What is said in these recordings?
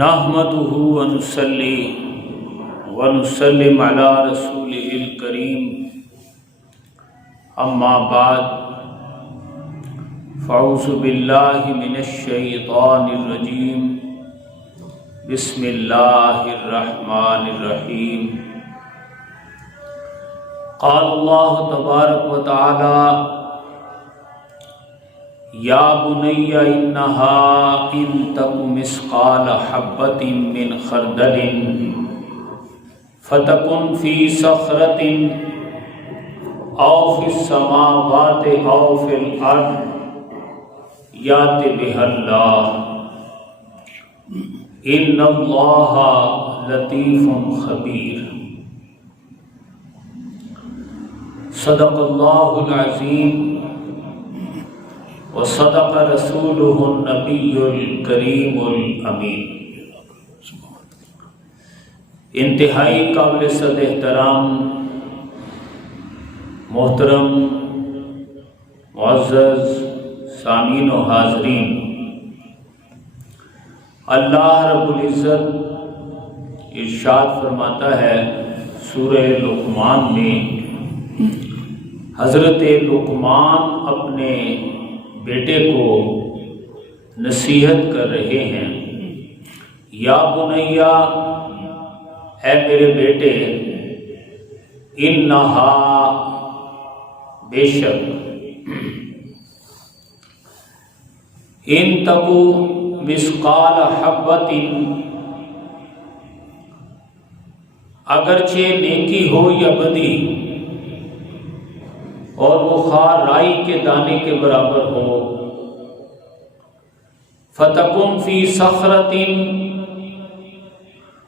نحمده ونصلي ونسلم على رسوله الكريم اما بعد فاعوذ بالله من الشيطان الرجيم بسم الله الرحمن الرحيم قال الله تبارك وتعالى یا بنی انہا ان تک مثقال حبۃ من خردل فتکن فی صخرۃ او فی السماوات او فی الارض یأت بها اللہ ان اللہ لطیف خبیر۔ صدق اللہ العظیم وصدق رسولہ النبی الکریم الامین۔ انتہائی قابل صد احترام محترم معزز سامعین و حاضرین، اللہ رب العزت ارشاد فرماتا ہے سورہ لقمان میں، حضرت لقمان اپنے بیٹے کو نصیحت کر رہے ہیں، یا بنیا، اے میرے بیٹے، انہا، بے شک، ان تکو مثقال حبۃ، اگرچہ نیکی ہو یا بدی، اور وہ خواہ رائی کے دانے کے برابر ہو، فتکن فی صخرۃ،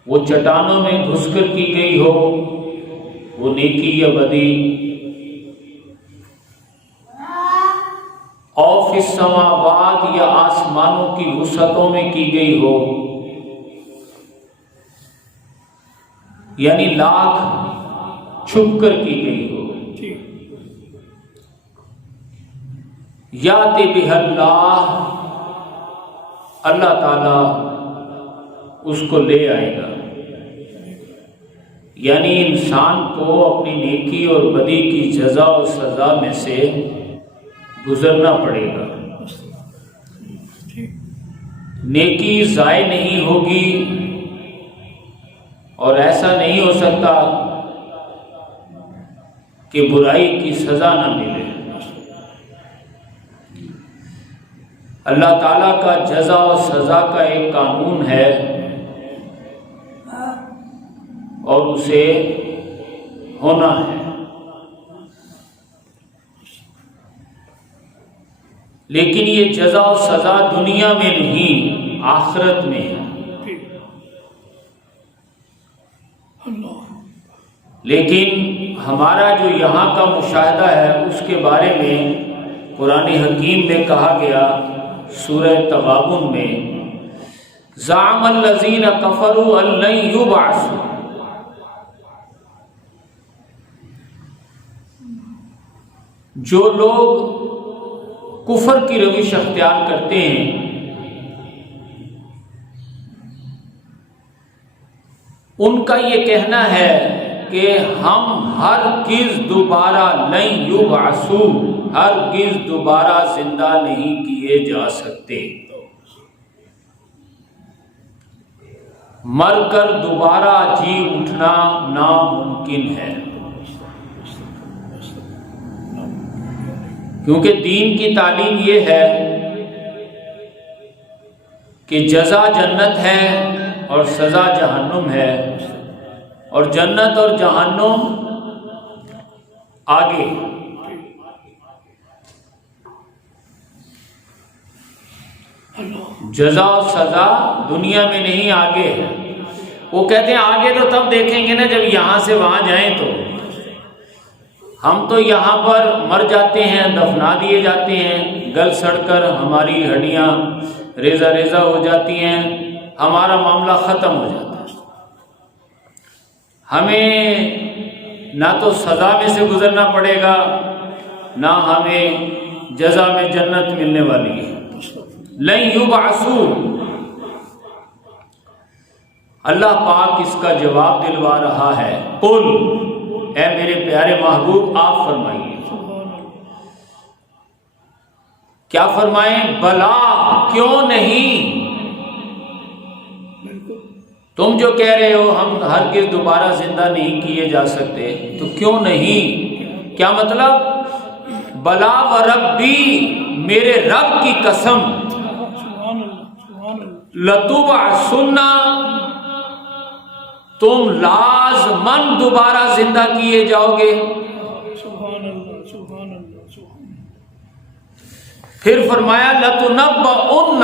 وہ چٹانوں میں گھس کر کی گئی ہو، وہ نیکی یا بدی، او فی السماوات، یا آسمانوں کی وسعتوں میں کی گئی ہو، یعنی لاکھ چھپ کر کی گئی ہو، یأت بها اللہ، اللہ تعالیٰ اس کو لے آئے گا، یعنی انسان کو اپنی نیکی اور بدی کی جزا و سزا میں سے گزرنا پڑے گا۔ نیکی ضائع نہیں ہوگی، اور ایسا نہیں ہو سکتا کہ برائی کی سزا نہ ملے۔ اللہ تعالیٰ کا جزا و سزا کا ایک قانون ہے، اور اسے ہونا ہے، لیکن یہ جزا و سزا دنیا میں نہیں، آخرت میں ہے۔ لیکن ہمارا جو یہاں کا مشاہدہ ہے، اس کے بارے میں قرآن حکیم میں کہا گیا سورہ تغابن میں، زعم الذین کفروا ان لن یبعثوا، جو لوگ کفر کی روش اختیار کرتے ہیں، ان کا یہ کہنا ہے کہ ہم ہرگز دوبارہ لن یبعثوا، ہرگز دوبارہ زندہ نہیں کیے جا سکتے، مر کر دوبارہ جی اٹھنا ناممکن ہے، کیونکہ دین کی تعلیم یہ ہے کہ جزا جنت ہے اور سزا جہنم ہے، اور جنت اور جہنم آگے۔ جزا و سزا دنیا میں نہیں، آگے ہے۔ وہ کہتے ہیں آگے تو تب دیکھیں گے نا جب یہاں سے وہاں جائیں، تو ہم تو یہاں پر مر جاتے ہیں، دفنا دیے جاتے ہیں، گل سڑ کر ہماری ہڈیاں ریزہ ریزہ ہو جاتی ہیں، ہمارا معاملہ ختم ہو جاتا ہے۔ ہمیں نہ تو سزا میں سے گزرنا پڑے گا، نہ ہمیں جزا میں جنت ملنے والی ہے۔ لن یبعثوا، اللہ پاک اس کا جواب دلوا رہا ہے، قل، اے میرے پیارے محبوب آپ فرمائیے، کیا فرمائیں؟ بلا، کیوں نہیں، تم جو کہہ رہے ہو ہم ہرگز دوبارہ زندہ نہیں کیے جا سکتے، تو کیوں نہیں؟ کیا مطلب؟ بلا و ربی، میرے رب کی قسم، لتبعثن، تم لازماً دوبارہ زندہ کیے جاؤ گے۔ پھر فرمایا لتنبؤن،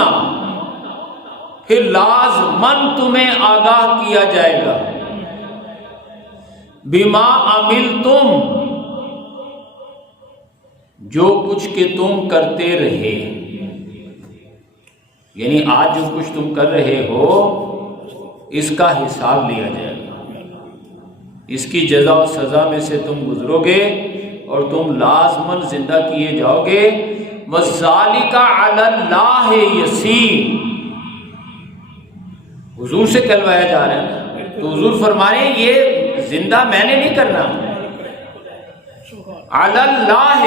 پھر لازماً تمہیں آگاہ کیا جائے گا، بما عملتم، جو کچھ کہ تم کرتے رہے، یعنی آج جو کچھ تم کر رہے ہو اس کا حساب لیا جائے گا، اس کی جزا و سزا میں سے تم گزرو گے اور تم لازماً زندہ کیے جاؤ گے۔ وَذَلِكَ عَلَى اللَّهِ يَسِيرٌ، حضور سے کہلوایا جا رہا ہے، تو حضور فرما رہے ہیں یہ زندہ میں نے نہیں کرنا، علی اللہ،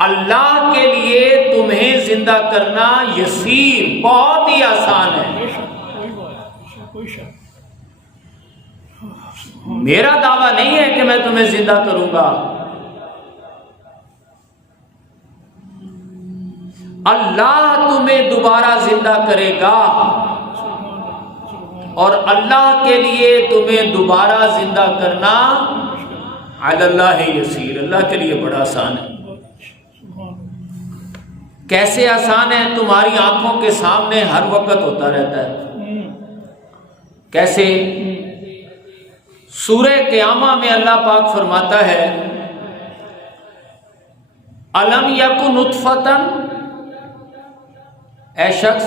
اللہ کے لیے تمہیں زندہ کرنا یسیر، بہت ہی آسان ہے۔ میرا دعویٰ نہیں ہے کہ میں تمہیں زندہ کروں گا، اللہ تمہیں دوبارہ زندہ کرے گا، اور اللہ کے لیے تمہیں دوبارہ زندہ کرنا علی اللہ یسیر، اللہ کے لیے بڑا آسان ہے۔ کیسے آسان ہے؟ تمہاری آنکھوں کے سامنے ہر وقت ہوتا رہتا ہے۔ کیسے؟ سورہ قیامہ میں اللہ پاک فرماتا ہے، الم یکن نطفتن، اے شخص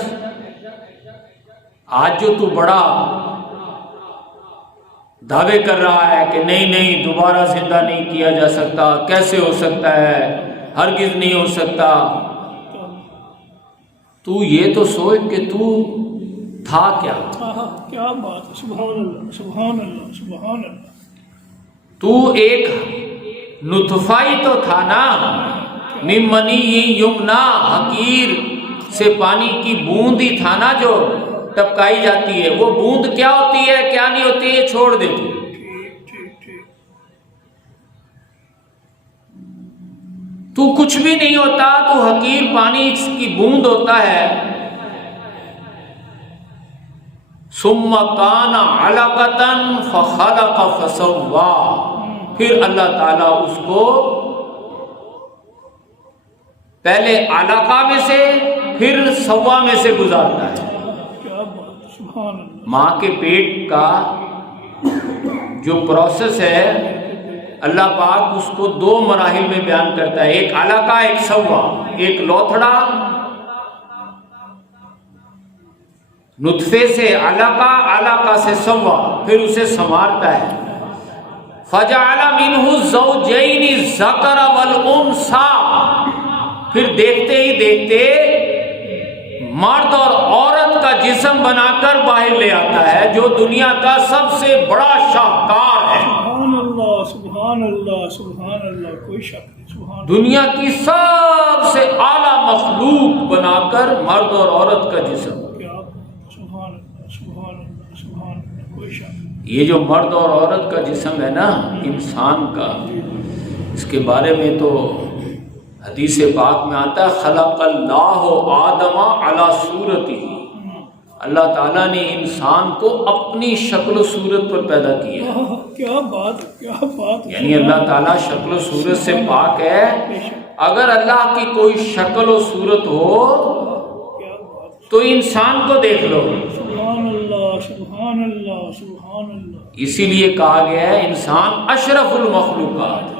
آج جو تو بڑا دعوے کر رہا ہے کہ نہیں دوبارہ زندہ نہیں کیا جا سکتا، کیسے ہو سکتا ہے، ہرگز نہیں ہو سکتا، تو یہ تو سوچ کہ تو تھا کیا بات ہے، سبحان اللہ سبحان اللہ سبحان اللہ، تو ایک نطفہ ہی تو تھا نا، من منی یمنا، حقیر سے پانی کی بوند ہی تھا نا جو ٹپکائی جاتی ہے، وہ بوند کیا ہوتی ہے کیا نہیں ہوتی ہے چھوڑ دیتی، تو کچھ بھی نہیں ہوتا، تو حقیر پانی کی بوند ہوتا ہے۔ ثم کان علقۃ فخلق فسوى، پھر اللہ تعالیٰ اس کو پہلے علقہ میں سے پھر سوا میں سے گزارتا ہے۔ ماں کے پیٹ کا جو پروسیس ہے اللہ پاک اس کو دو مراحل میں بیان کرتا ہے، ایک علقہ ایک سوا، ایک لوتھڑا، نطفے سے علقہ، علقہ سے سوا، پھر اسے سنوارتا ہے۔ فجعل منہ الزوجین الذکر والانثى، پھر دیکھتے ہی دیکھتے مرد اور عورت کا جسم بنا کر باہر لے آتا ہے، جو دنیا کا سب سے بڑا شاہکار ہے۔ سبحان اللہ سبحان اللہ سبحان اللہ، کوئی شک نہیں، دنیا کی سب سے اعلیٰ مخلوق بنا کر مرد اور عورت کا جسم، سبحان اللہ سبحان اللہ سبحان اللہ، کوئی شک نہیں۔ یہ جو مرد اور عورت کا جسم ہے نا انسان کا، اس کے بارے میں تو حدیث پاک میں آتا ہے، خلق اللہ آدم علی صورتہ، اللہ تعالیٰ نے انسان کو اپنی شکل و صورت پر پیدا کیا۔ کیا بات کیا بات، یعنی اللہ تعالیٰ شکل و صورت سے پاک ہے۔ اگر اللہ کی کوئی شکل و صورت ہو تو انسان کو دیکھ لو، سبحان اللہ سبحان اللہ سبحان اللہ، اسی لیے کہا گیا ہے انسان اشرف المخلوقات۔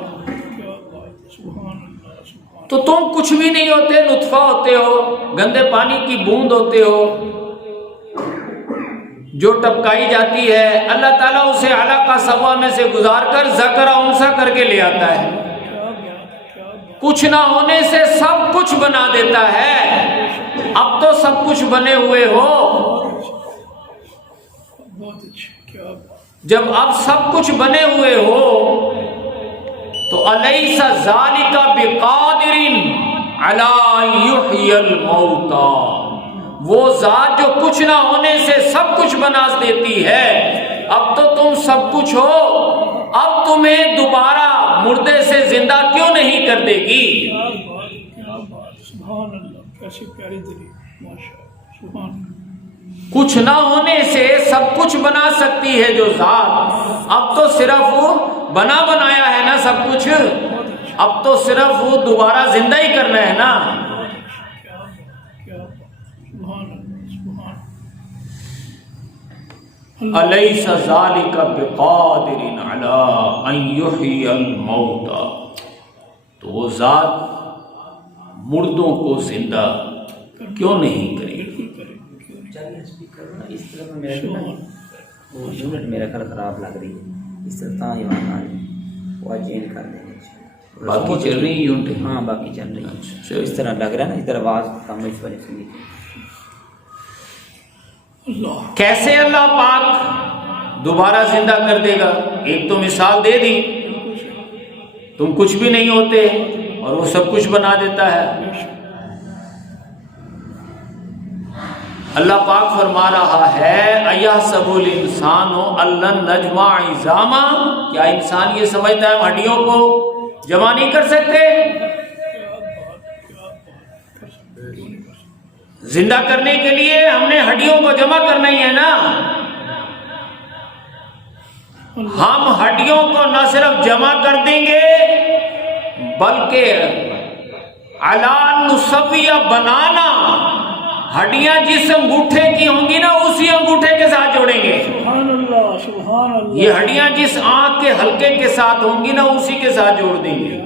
تو تم کچھ بھی نہیں ہوتے، نطفہ ہوتے ہو، گندے پانی کی بوند ہوتے ہو جو ٹپکائی جاتی ہے، اللہ تعالیٰ اسے علقہ سوا میں سے گزار کر ذکر انثی کر کے لے آتا ہے، کچھ نہ ہونے سے سب کچھ بنا دیتا ہے۔ اب تو سب کچھ بنے ہوئے ہو، جب اب سب کچھ بنے ہوئے ہو تو الیس ذالک بقادر علی یحیی الموتى، وہ ذات جو کچھ نہ ہونے سے سب کچھ بنا دیتی ہے، اب تو تم سب کچھ ہو، اب تمہیں دوبارہ مردے سے زندہ کیوں نہیں کر دے گی؟ سبحان اللہ، کیسی پیاری دلی، ماشاءاللہ، سبحان اللہ۔ کچھ نہ ہونے سے سب کچھ بنا سکتی ہے جو ذات، اب تو صرف وہ بنا بنایا ہے نا سب کچھ، اب تو صرف وہ دوبارہ زندہ ہی کرنا ہے نا۔ الیس ذالک بقادر علی ان یحیی الموتى، تو وہ ذات مردوں کو زندہ کیوں نہیں کرے گی؟ اس طرف وہ یونٹ میرا خیال خراب لگ رہی ہے، اس طرف تھا ایمان آ رہی وہ چینج کر دیں گے۔ باقی چل رہی ہے یونٹ؟ ہاں باقی چل رہی ہے، اس طرح لگ رہا ہے نا، اس طرح آواز کم اس وجہ سے۔ کیسے اللہ پاک دوبارہ زندہ کر دے گا؟ ایک تو مثال دے دی، تم کچھ بھی نہیں ہوتے اور وہ سب کچھ بنا دیتا ہے۔ اللہ پاک فرما رہا ہے ایحسب الانسان ان لن نجمع عظاما، کیا انسان یہ سمجھتا ہے ہم ہڈیوں کو جمع نہیں کر سکتے؟ زندہ کرنے کے لیے ہم نے ہڈیوں کو جمع کرنا ہی ہے نا۔ ہم ہڈیوں کو نہ صرف جمع کر دیں گے بلکہ علی نسوی بنانا، ہڈیاں جس انگوٹھے کی ہوں گی نا اسی انگوٹھے کے ساتھ جوڑیں گے۔ سبحان اللہ، سبحان اللہ۔ یہ ہڈیاں جس آنکھ کے حلقے کے ساتھ ہوں گی نا اسی کے ساتھ جوڑ دیں گے۔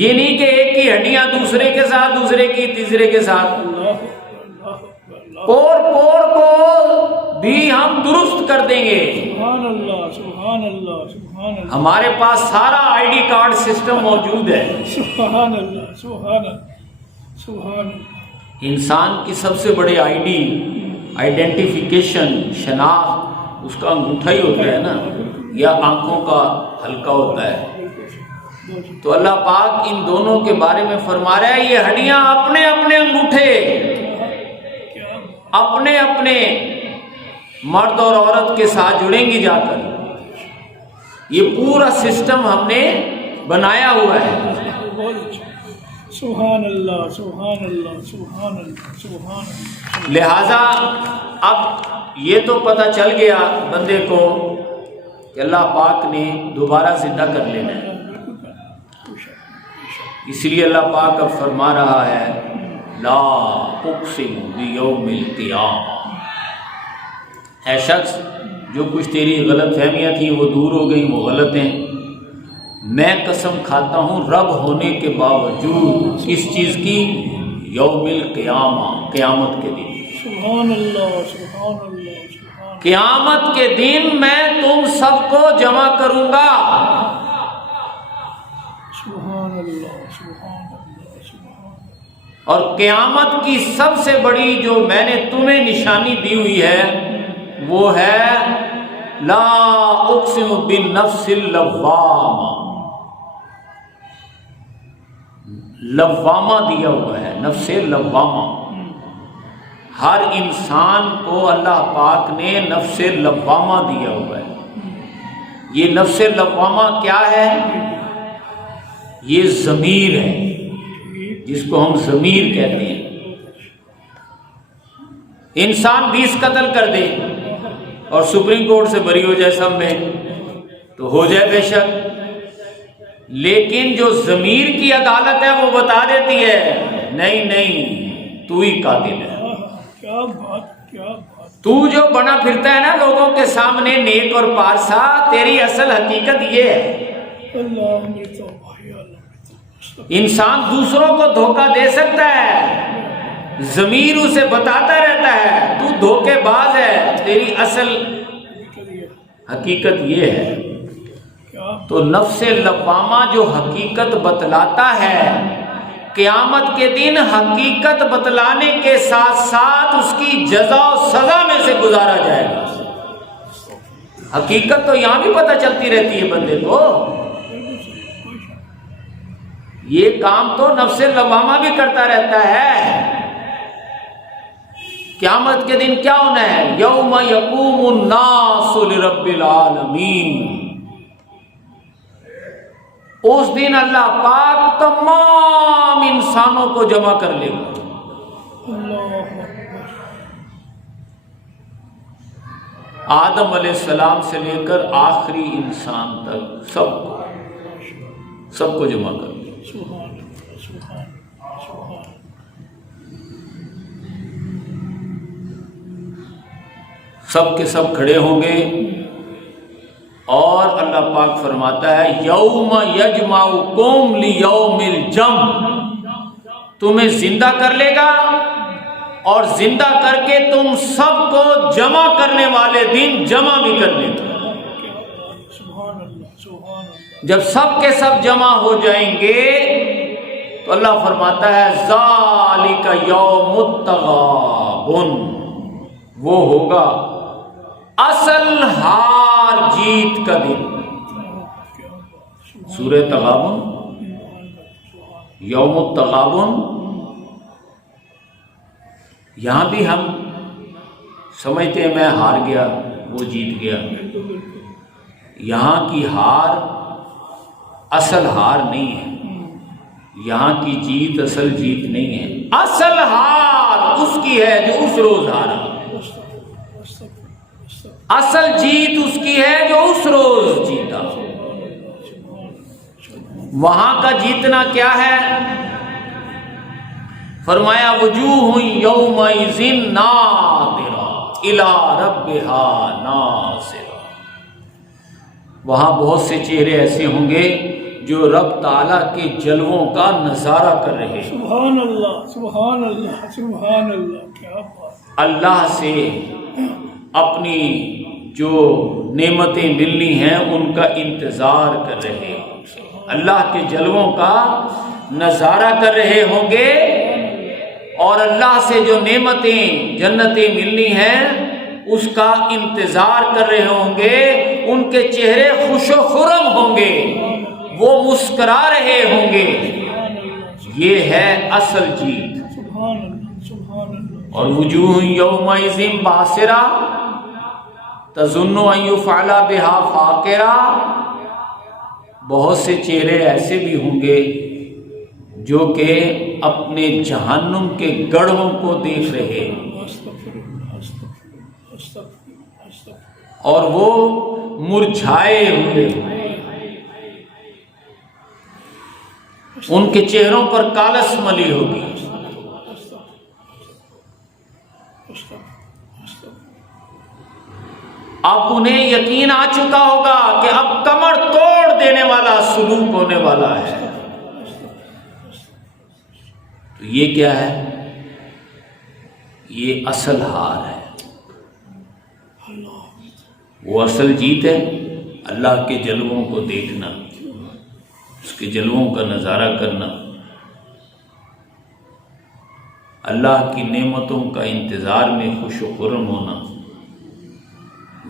یہ نہیں کہ ایک کی ہڈیاں دوسرے کے ساتھ، دوسرے کی تیسرے کے ساتھ، پور پور کو بھی ہم درست کر دیں گے۔ سبحان اللہ، سبحان اللہ، سبحان اللہ۔ ہمارے پاس سارا آئی ڈی کارڈ سسٹم موجود ہے۔ سبحان اللہ، سبحان اللہ، سبحان اللہ۔ انسان کی سب سے بڑی آئی ڈی، آئیڈینٹیفیکیشن، شناخت اس کا انگوٹھا ہی ہوتا ہے نا، یا آنکھوں کا حلقہ ہوتا ہے۔ تو اللہ پاک ان دونوں کے بارے میں فرما رہا ہے یہ ہڈیاں اپنے اپنے انگوٹھے اپنے اپنے مرد اور عورت کے ساتھ جڑیں گی جا کر۔ یہ پورا سسٹم ہم نے بنایا ہوا ہے۔ سبحان اللہ، سبحان اللہ، سبحان اللہ، سبحان اللہ۔ لہذا اب یہ تو پتہ چل گیا بندے کو کہ اللہ پاک نے دوبارہ زندہ کر لینا ہے، اس لیے اللہ پاک اب فرما رہا ہے لا اقسم بیوم القیامہ، اے شخص جو کچھ تیری غلط فہمیاں تھیں وہ دور ہو گئی، وہ غلط ہیں، میں قسم کھاتا ہوں رب ہونے کے باوجود اس چیز کی، یوم القیامہ، قیامت کے دن، سبحان اللہ، سبحان اللہ، سبحان اللہ۔ قیامت کے دن میں تم سب کو جمع کروں گا۔ سبحان اللہ، سبحان اللہ، سبحان اللہ۔ اور قیامت کی سب سے بڑی جو میں نے تمہیں نشانی دی ہوئی ہے وہ ہے لا اقسم بالنفس اللوامہ، لوامہ دیا ہوا ہے، نفس لوامہ۔ ہر انسان کو اللہ پاک نے نفس لوامہ دیا ہوا ہے۔ یہ نفس لوامہ کیا ہے؟ یہ ضمیر ہے، جس کو ہم ضمیر کہتے ہیں۔ انسان 20 قتل کر دے اور سپریم کورٹ سے بری ہو جائے سب میں تو ہو جائے بے شک، لیکن جو ضمیر کی عدالت ہے وہ بتا دیتی ہے نہیں نہیں تو ہی قاتل ہے۔ کیا بات، کیا بات۔ تو جو بنا پھرتا ہے نا لوگوں کے سامنے نیک اور پارسا، تیری اصل حقیقت یہ ہے۔ اللہ میری توبہ، یا اللہ میری توبہ۔ انسان دوسروں کو دھوکہ دے سکتا ہے، ضمیر اسے بتاتا رہتا ہے تو دھوکے باز ہے، تیری اصل حقیقت یہ ہے۔ تو نفس لوامہ جو حقیقت بتلاتا ہے، قیامت کے دن حقیقت بتلانے کے ساتھ ساتھ اس کی جزا و سزا میں سے گزارا جائے گا۔ حقیقت تو یہاں بھی پتہ چلتی رہتی ہے بندے کو. یہ کام تو نفس لوامہ بھی کرتا رہتا ہے. قیامت کے دن کیا ہونا ہے؟ یوم یقوم الناس لرب العالمین. اس دن اللہ پاک تمام انسانوں کو جمع کر لے گا. آدم علیہ السلام سے لے کر آخری انسان تک سب کو جمع کر لے گا. سب کے سب کھڑے ہوں گے اور اللہ پاک فرماتا ہے یوم یجمعکم لیوم الجمع. تمہیں زندہ کر لے گا اور زندہ کر کے تم سب کو جمع کرنے والے دن جمع بھی کر لے گا. جب سب کے سب جمع ہو جائیں گے تو اللہ فرماتا ہے ذالک یوم التغابن. وہ ہوگا اصل ہار جیت کا دن. سورہ تغابن، یوم التغابن. یہاں بھی ہم سمجھتے ہیں میں ہار گیا وہ جیت گیا. یہاں کی ہار اصل ہار نہیں ہے. یہاں کی جیت اصل جیت نہیں ہے. اصل ہار اس کی ہے جو اس روز ہارا. اصل جیت اس کی ہے جو اس روز جیتا. وہاں کا جیتنا کیا ہے؟ فرمایا وجوہ یومئذ ناظرہ الی ربہا ناظرہ. وہاں بہت سے چہرے ایسے ہوں گے جو رب تعالیٰ کے جلووں کا نظارہ کر رہے. سبحان اللہ سبحان اللہ سبحان اللہ. کیا بات. اللہ سے اپنی جو نعمتیں ملنی ہیں ان کا انتظار کر رہے. اللہ کے جلووں کا نظارہ کر رہے ہوں گے اور اللہ سے جو نعمتیں جنتیں ملنی ہیں اس کا انتظار کر رہے ہوں گے. ان کے چہرے خوش و خرم ہوں گے، وہ مسکرا رہے ہوں گے. یہ ہے اصل جیت. اور وجوہ یومئذ باسرہ تظن ان یفعل بہا فاقرہ. بہت سے چہرے ایسے بھی ہوں گے جو کہ اپنے جہنم کے گڑھوں کو دیکھ رہے اور وہ مرجھائے ہوئے. ان کے چہروں پر کالس ملی ہوگی. اب انہیں یقین آ چکا ہوگا کہ اب کمر توڑ دینے والا سلوک ہونے والا ہے. تو یہ کیا ہے؟ یہ اصل ہار ہے. وہ اصل جیت ہے اللہ کے جلووں کو دیکھنا، اس کے جلووں کا نظارہ کرنا، اللہ کی نعمتوں کا انتظار میں خوش و خرم ہونا.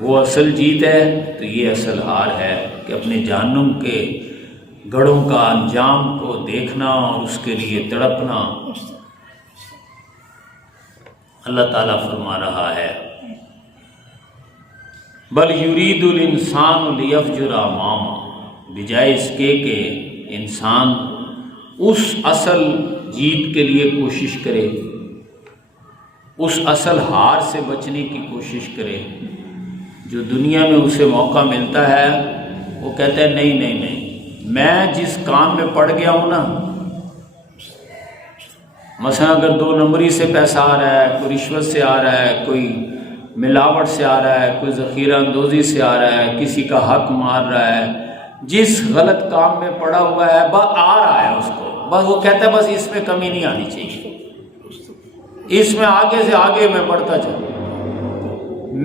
وہ اصل جیت ہے. تو یہ اصل ہار ہے کہ اپنے جہنم کے گڑھوں کا انجام کو دیکھنا اور اس کے لیے تڑپنا. اللہ تعالیٰ فرما رہا ہے بل یرید الانسان لیفجر امامہ. بجائے اس کے کہ انسان اس اصل جیت کے لیے کوشش کرے، اس اصل ہار سے بچنے کی کوشش کرے. جو دنیا میں اسے موقع ملتا ہے وہ کہتا ہے نہیں، میں جس کام میں پڑ گیا ہوں نا، مثلا اگر 2 نمبری سے پیسہ آ رہا ہے، کوئی رشوت سے آ رہا ہے، کوئی ملاوٹ سے آ رہا ہے، کوئی ذخیرہ اندوزی سے آ رہا ہے، کسی کا حق مار رہا ہے، جس غلط کام میں پڑا ہوا ہے بس آ رہا ہے اس کو، بس وہ کہتا ہے بس اس میں کمی نہیں آنی چاہیے، اس میں آگے سے آگے میں بڑھتا چلوں.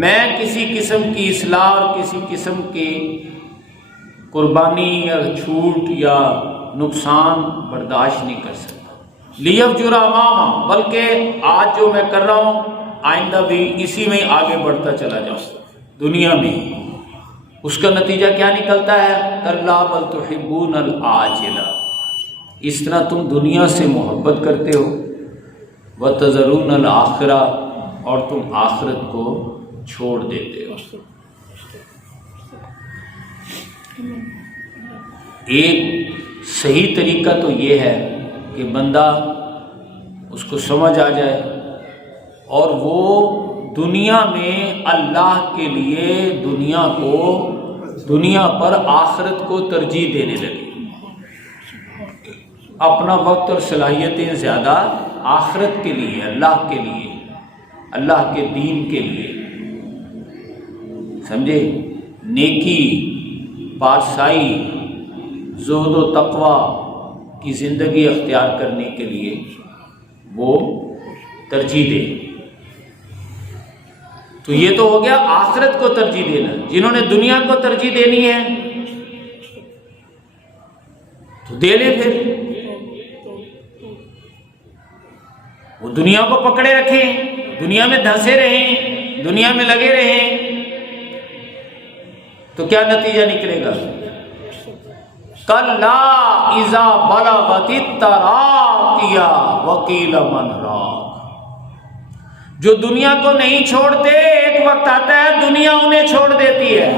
میں کسی قسم کی اصلاح اور کسی قسم کی قربانی یا چھوٹ یا نقصان برداشت نہیں کر سکتا. لیفجر امامہ، بلکہ آج جو میں کر رہا ہوں آئندہ بھی اسی میں آگے بڑھتا چلا جاؤں دنیا میں. اس کا نتیجہ کیا نکلتا ہے؟ کلا بل تحبون العاجلہ، اس طرح تم دنیا سے محبت کرتے ہو، وتذرون الآخرہ، اور تم آخرت کو چھوڑ دیتے ہو۔ ایک صحیح طریقہ تو یہ ہے کہ بندہ اس کو سمجھ آ جائے اور وہ دنیا میں اللہ کے لیے دنیا پر آخرت کو ترجیح دینے لگے، اپنا وقت اور صلاحیتیں زیادہ آخرت کے لیے، اللہ کے لیے، اللہ کے دین کے لیے، سمجھے، نیکی، پارسائی، زہد و تقوی کی زندگی اختیار کرنے کے لیے وہ ترجیح دے۔ تو یہ تو ہو گیا آخرت کو ترجیح دینا۔ جنہوں نے دنیا کو ترجیح دینی ہے تو دے لے، پھر وہ دنیا کو پکڑے رکھیں، دنیا میں دھنسے رہیں، دنیا میں لگے رہیں، تو کیا نتیجہ نکلے گا؟ کلا اذا بلغت التراقی وقیل من راق، جو دنیا کو نہیں چھوڑتے ایک وقت آتا ہے دنیا انہیں چھوڑ دیتی ہے۔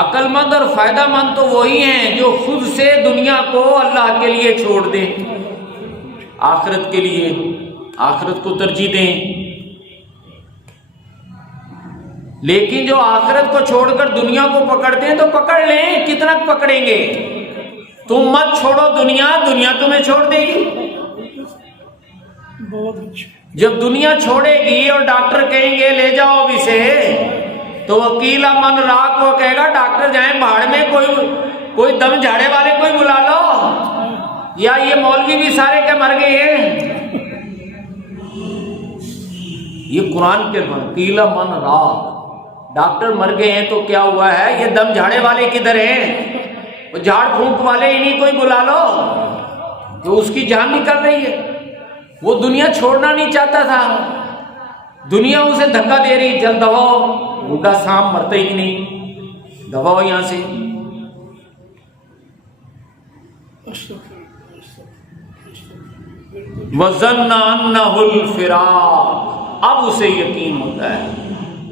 عقل مند اور فائدہ مند تو وہی ہیں جو خود سے دنیا کو اللہ کے لیے چھوڑ دیں، آخرت کے لیے، آخرت کو ترجیح دیں۔ لیکن جو آخرت کو چھوڑ کر دنیا کو پکڑتے ہیں تو پکڑ لیں، کتنا پکڑیں گے؟ تم مت چھوڑو دنیا، دنیا تمہیں چھوڑ دے گی۔ جب دنیا چھوڑے گی اور ڈاکٹر کہیں گے لے جاؤ اب اسے، تو وکیل من راک وہ کہے گا ڈاکٹر جائیں بھاڑ میں، کوئی دم جھاڑے والے کوئی بلا لو، یا یہ مولوی بھی سارے کے مر گئے ہیں۔ یہ قرآن کے وکیل من راک، ڈاکٹر مر گئے ہیں تو کیا ہوا ہے، یہ دم جھاڑے والے کدھر ہیں؟ وہ جھاڑ پھونک والے انہیں کوئی بلا لو، جو اس کی جان نکل رہی ہے۔ وہ دنیا چھوڑنا نہیں چاہتا تھا، دنیا اسے دھکا دے رہی، چل دباؤ، بوڑھا سام مرتا ہی نہیں، دباؤ یہاں سے۔ وَظَنَّ أَنَّهُ الْفِرَاقُ، اب اسے یقین ہوتا ہے،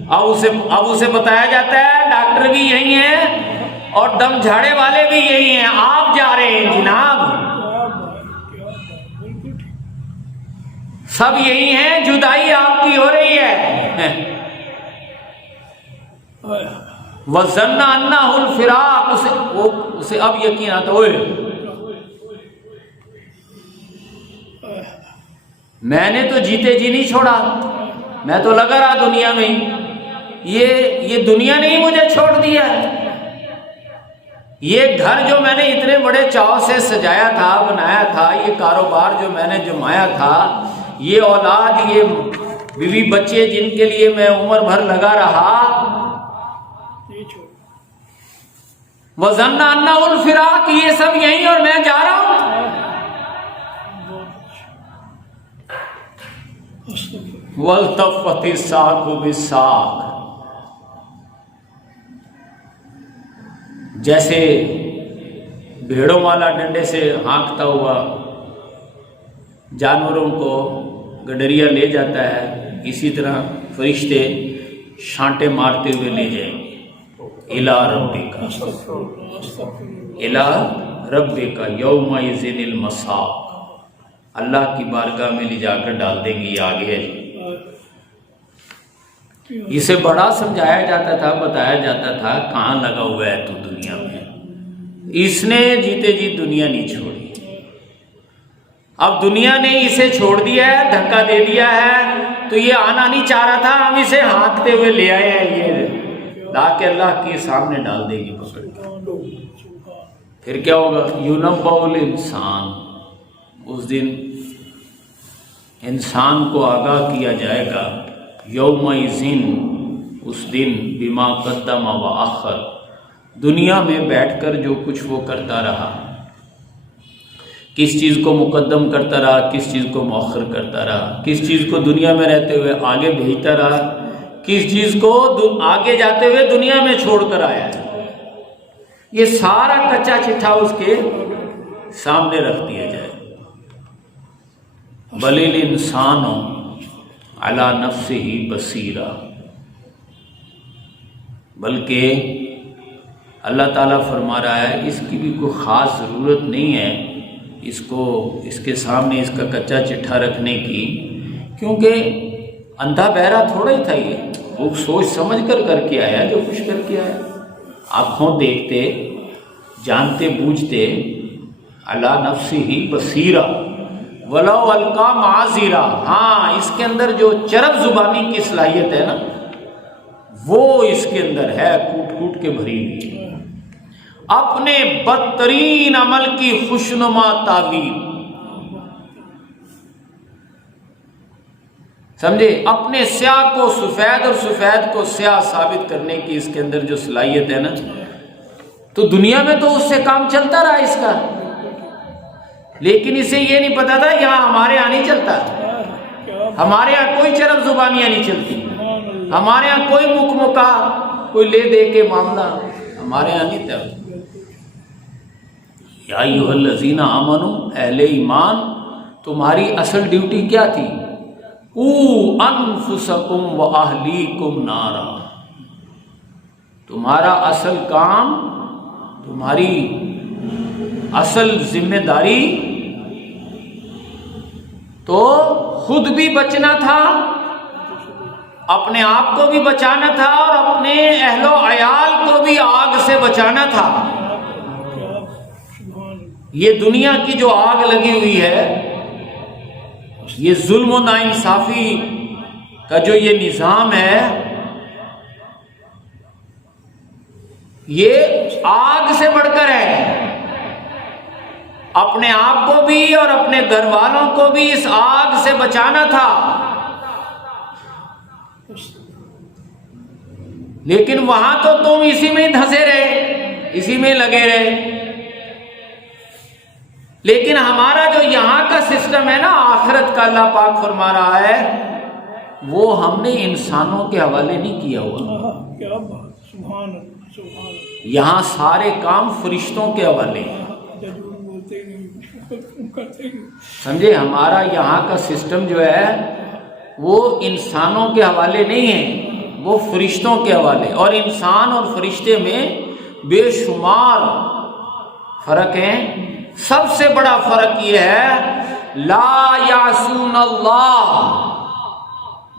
اب اسے بتایا جاتا ہے ڈاکٹر بھی یہی ہیں اور دم جھاڑے والے بھی یہی ہیں، آپ جا رہے ہیں جناب، سب یہی ہیں، جدائی آپ کی ہو رہی ہے۔ وَظَنَّ أَنَّهُ الْفِرَاقُ، اسے اب یقین آتا، اوئے میں نے تو جیتے جی نہیں چھوڑا، میں تو لگا رہا دنیا میں، یہ دنیا نے ہی مجھے چھوڑ دیا۔ یہ گھر جو میں نے اتنے بڑے چاؤ سے سجایا تھا، بنایا تھا، یہ کاروبار جو میں نے جمایا تھا، یہ اولاد، یہ بیوی بچے جن کے لیے میں عمر بھر لگا رہا، وَظَنَّ أَنَّهُ الْفِرَاقُ، یہ سب یہی اور میں جا رہا ہوں۔ وَالْتَفَّتِ السَّاقُ بِالسَّاقِ، جیسے بھیڑوں والا ڈنڈے سے ہانکتا ہوا جانوروں کو گڈریا لے جاتا ہے، اسی طرح فرشتے شانٹے مارتے ہوئے لے جائیں گے۔ اِلَىٰ رَبِّكَ، اِلَىٰ رَبِّكَ يَوْمَئِذٍ الْمَسَاقُ، اللہ کی بارگاہ میں لے جا کر ڈال دیں گے، یہ آگے ہے۔ اسے بڑا سمجھایا جاتا تھا، بتایا جاتا تھا کہاں لگا ہوا ہے تو دنیا میں، اس نے جیتے جی دنیا نہیں چھوڑی، اب دنیا نے اسے چھوڑ دیا ہے، دھکا دے دیا ہے، تو یہ آنا نہیں چاہ رہا تھا، ہم اسے ہانکتے ہوئے لے آئے ہیں، یہ لا کے اللہ کے سامنے ڈال دے گی پکڑ کے۔ پھر کیا ہوگا؟ یُنَبَّأُ الْإِنسان، اس دن انسان کو آگاہ کیا جائے گا، یومئذ، اس دن، بما قدم وأخر، دنیا میں بیٹھ کر جو کچھ وہ کرتا رہا، کس چیز کو مقدم کرتا رہا، کس چیز کو مؤخر کرتا رہا، کس چیز کو دنیا میں رہتے ہوئے آگے بھیجتا رہا، کس چیز کو آگے جاتے ہوئے دنیا میں چھوڑ کر آیا ہے، یہ سارا کچا چٹھا اس کے سامنے رکھ دیا جائے. بل الانسان علی نفسہ بصیرہ، بلکہ اللہ تعالیٰ فرما رہا ہے اس کی بھی کوئی خاص ضرورت نہیں ہے اس کے سامنے اس کا کچا چٹھا رکھنے کی، کیونکہ اندھا بہرا تھوڑا ہی تھا، یہ وہ سوچ سمجھ کر کے آیا جو کچھ کر کے آیا. آنکھوں دیکھتے، جانتے بوجھتے، علی نفسہ بصیرہ ولو القی معاذیرہ. ہاں، اس کے اندر جو چرب زبانی کی صلاحیت ہے نا، وہ اس کے اندر ہے، کوٹ کوٹ کے بھری ہوئی ہے. اپنے بدترین عمل کی خوشنما تعبیر، سمجھے، اپنے سیاہ کو سفید اور سفید کو سیاہ ثابت کرنے کی اس کے اندر جو صلاحیت ہے نا، تو دنیا میں تو اس سے کام چلتا رہا اس کا، لیکن اسے یہ نہیں پتا تھا یہاں ہمارے یہاں نہیں چلتا. ہمارے یہاں کوئی چرب زبانیاں نہیں چلتی، ہمارے یہاں کوئی مکمکا، کوئی لے دے کے معاملہ ہمارے یہاں نہیں تھا. یا ایھا الذین آمنوا، اہل ایمان، تمہاری اصل ڈیوٹی کیا تھی؟ قوا انفسکم واہلیکم نارا. تمہارا اصل کام، تمہاری اصل ذمہ داری تو خود بھی بچنا تھا، اپنے آپ کو بھی بچانا تھا، اور اپنے اہل و عیال کو بھی آگ سے بچانا تھا. یہ دنیا کی جو آگ لگی ہوئی ہے، یہ ظلم و ناانصافی کا جو یہ نظام ہے، یہ آگ سے بڑھ کر ہے. اپنے آپ کو بھی اور اپنے گھر والوں کو بھی اس آگ سے بچانا تھا، لیکن وہاں تو تم اسی میں دھنسے رہے، اسی میں لگے رہے. لیکن ہمارا جو یہاں کا سسٹم ہے نا آخرت کا، اللہ پاک فرما رہا ہے وہ ہم نے انسانوں کے حوالے نہیں کیا ہوا. کیا بات، سبحان اللہ، سبحان اللہ. یہاں سارے کام فرشتوں کے حوالے ہیں، سمجھے. ہمارا یہاں کا سسٹم جو ہے وہ انسانوں کے حوالے نہیں ہے، وہ فرشتوں کے حوالے. اور انسان اور فرشتے میں بے شمار فرق ہیں. سب سے بڑا فرق یہ ہے لا یعصون اللہ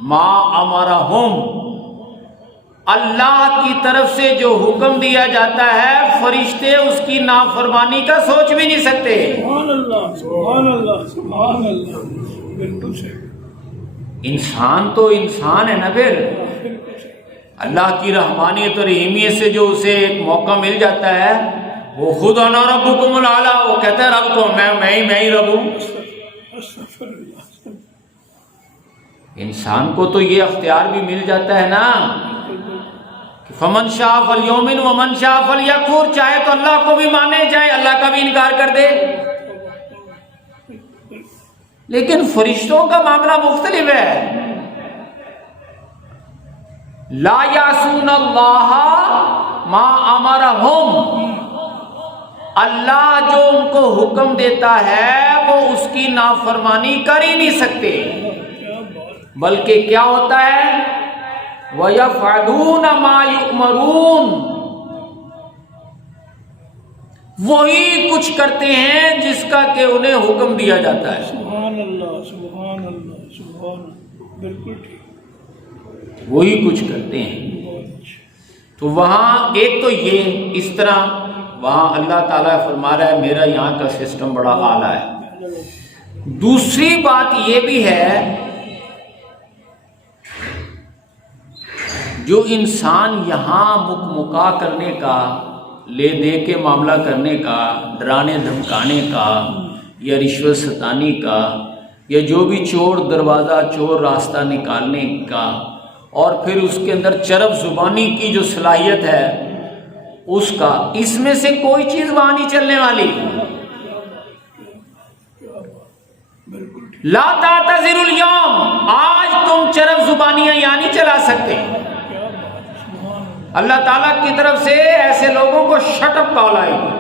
ما امرہم. اللہ کی طرف سے جو حکم دیا جاتا ہے فرشتے اس کی نافرمانی کا سوچ بھی نہیں سکتے. سبحان اللہ، سبحان اللہ، سبحان اللہ. بالکل صحیح. انسان تو انسان ہے نا، پھر اللہ کی رحمانیت اور رحیمیت سے جو اسے ایک موقع مل جاتا ہے، وہ خود انا ربکم الاعلی، وہ کہتا ہے رب کو میں ہی رب ہوں. استغفر اللہ. انسان کو تو یہ اختیار بھی مل جاتا ہے نا کہ فمن شاء فلیؤمن ومن شاء فلیکفر، چاہے تو اللہ کو بھی مانے، چاہے اللہ کا بھی انکار کر دے. لیکن فرشتوں کا معاملہ مختلف ہے. لا یعصون اللہ ما امرہم، اللہ جو ان کو حکم دیتا ہے وہ اس کی نافرمانی کر ہی نہیں سکتے، بلکہ کیا ہوتا ہے وَيَفْعَلُونَ مَا يُؤْمَرُونَ، وہی کچھ کرتے ہیں جس کا کہ انہیں حکم دیا جاتا ہے. سبحان اللہ، سبحان اللہ، سبحان اللہ. بالکل ٹھیک. وہی کچھ کرتے ہیں. تو وہاں ایک تو یہ اس طرح وہاں اللہ تعالیٰ فرما رہا ہے میرا یہاں کا سسٹم بڑا اعلیٰ ہے. دوسری بات یہ بھی ہے جو انسان یہاں مکمکا کرنے کا، لے دے کے معاملہ کرنے کا، ڈرانے دھمکانے کا یا رشوت ستانی کا، یا جو بھی چور دروازہ چور راستہ نکالنے کا، اور پھر اس کے اندر چرب زبانی کی جو صلاحیت ہے اس کا، اس میں سے کوئی چیز وہاں نہیں چلنے والی. بالکل. لا تعتذروا اليوم، آج تم چرب زبانیاں یہاں نہیں چلا سکتے۔ اللہ تعالیٰ کی طرف سے ایسے لوگوں کو شٹ اپ کال آئے گی،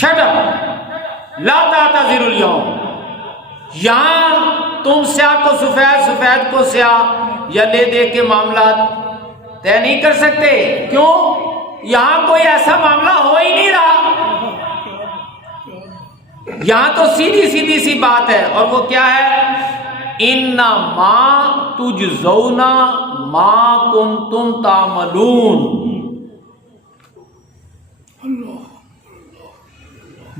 شٹ اپ، لا تعتذروا اليوم۔ یہاں تم سیاہ کو سفید، سفید کو سیاہ یا لے دے کے معاملات طے نہیں کر سکتے۔ کیوں؟ یہاں کوئی ایسا معاملہ ہو ہی نہیں رہا، یہاں تو سیدھی سیدھی سی بات ہے، اور وہ کیا ہے؟ انما تجزون ما کنتم تعملون،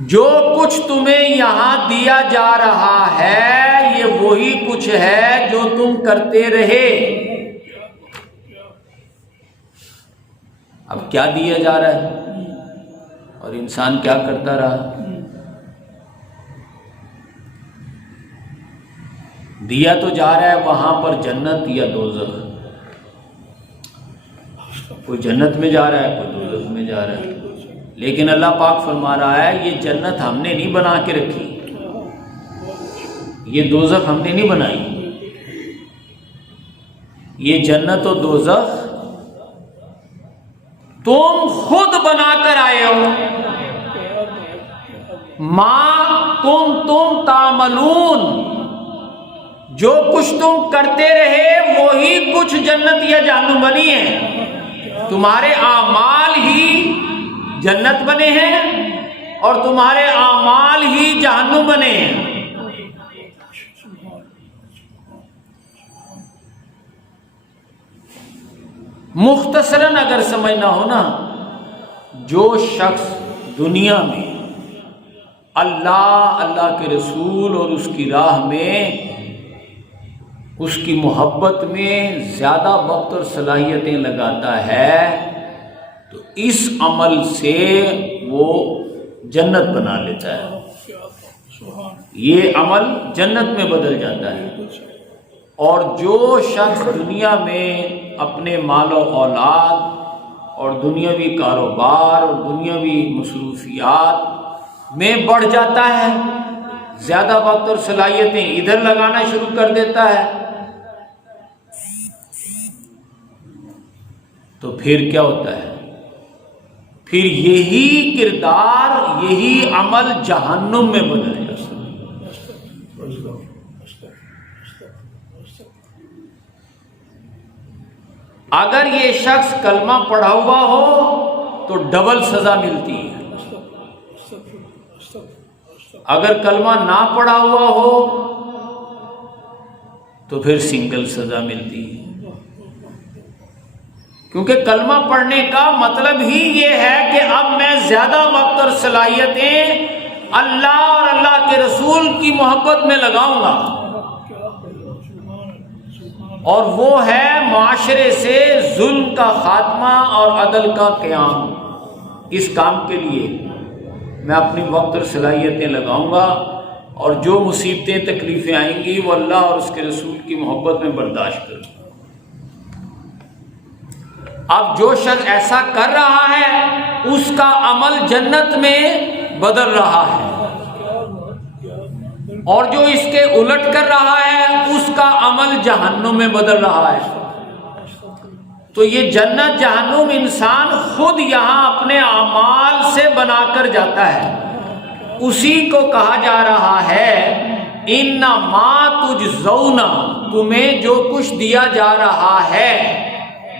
جو کچھ تمہیں یہاں دیا جا رہا ہے یہ وہی کچھ ہے جو تم کرتے رہے۔ اب کیا دیا جا رہا ہے اور انسان کیا کرتا رہا؟ دیا تو جا رہا ہے وہاں پر جنت یا دوزخ، کوئی جنت میں جا رہا ہے، کوئی دوزخ میں جا رہا ہے، لیکن اللہ پاک فرما رہا ہے یہ جنت ہم نے نہیں بنا کے رکھی، یہ دوزخ ہم نے نہیں بنائی، یہ جنت و دوزخ تم خود بنا کر آئے ہو۔ ما کنتم تعملون، جو کچھ تم کرتے رہے وہی کچھ جنت یا جہنم بنی ہے۔ تمہارے اعمال ہی جنت بنے ہیں اور تمہارے اعمال ہی جہنم بنے ہیں۔ مختصراً اگر سمجھنا ہو نا، جو شخص دنیا میں اللہ کے رسول اور اس کی راہ میں، اس کی محبت میں زیادہ وقت اور صلاحیتیں لگاتا ہے تو اس عمل سے وہ جنت بنا لیتا ہے، یہ عمل جنت میں بدل جاتا ہے۔ اور جو شخص دنیا میں اپنے مال و اولاد اور دنیاوی کاروبار اور دنیاوی مصروفیات میں بڑھ جاتا ہے، زیادہ وقت اور صلاحیتیں ادھر لگانا شروع کر دیتا ہے، تو پھر کیا ہوتا ہے؟ پھر یہی کردار، یہی عمل جہنم میں بدل جاتا ہے۔ اگر یہ شخص کلمہ پڑھا ہوا ہو تو ڈبل سزا ملتی ہے، اگر کلمہ نہ پڑھا ہوا ہو تو پھر سنگل سزا ملتی ہے، کیونکہ کلمہ پڑھنے کا مطلب ہی یہ ہے کہ اب میں زیادہ وقت اور صلاحیتیں اللہ اور اللہ کے رسول کی محبت میں لگاؤں گا، اور وہ ہے معاشرے سے ظلم کا خاتمہ اور عدل کا قیام۔ اس کام کے لیے میں اپنی وقت اور صلاحیتیں لگاؤں گا، اور جو مصیبتیں تکلیفیں آئیں گی وہ اللہ اور اس کے رسول کی محبت میں برداشت کروں گا۔ اب جو شخص ایسا کر رہا ہے اس کا عمل جنت میں بدل رہا ہے، اور جو اس کے الٹ کر رہا ہے اس کا عمل جہنم میں بدل رہا ہے۔ تو یہ جنت جہنم انسان خود یہاں اپنے اعمال سے بنا کر جاتا ہے، اسی کو کہا جا رہا ہے انما تجزون، تمہیں جو کچھ دیا جا رہا ہے،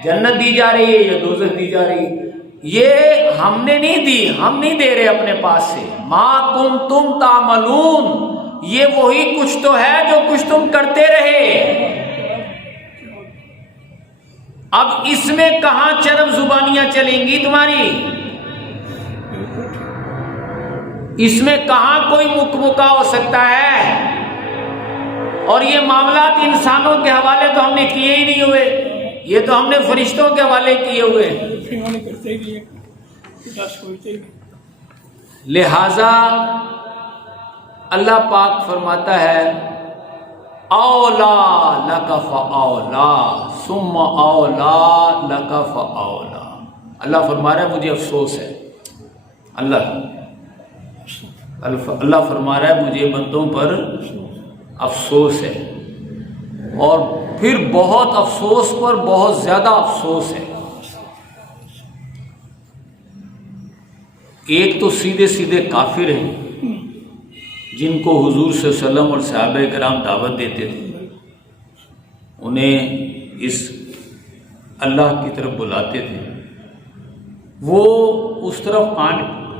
جنت دی جا رہی ہے یا دوزخ دی جا رہی ہے، یہ ہم نے نہیں دی، ہم نہیں دے رہے اپنے پاس سے۔ ما کنتم تعملون، یہ وہی کچھ تو ہے جو کچھ تم کرتے رہے۔ اب اس میں کہاں چرب زبانیاں چلیں گی تمہاری؟ اس میں کہاں کوئی مکمکا ہو سکتا ہے؟ اور یہ معاملات انسانوں کے حوالے تو ہم نے کیے ہی نہیں ہوئے، یہ تو ہم نے فرشتوں کے حوالے کیے ہوئے۔ لہذا اللہ پاک فرماتا ہے اولا لک فاولا ثم اولا لک فاولا۔ اللہ فرما رہا ہے مجھے افسوس ہے، اللہ فرما رہا ہے مجھے بندوں پر افسوس ہے، اور پھر بہت افسوس پر بہت زیادہ افسوس ہے۔ ایک تو سیدھے سیدھے کافر ہیں جن کو حضور صلی اللہ علیہ وسلم اور صحابہ کرام دعوت دیتے تھے، انہیں اس اللہ کی طرف بلاتے تھے، وہ اس طرف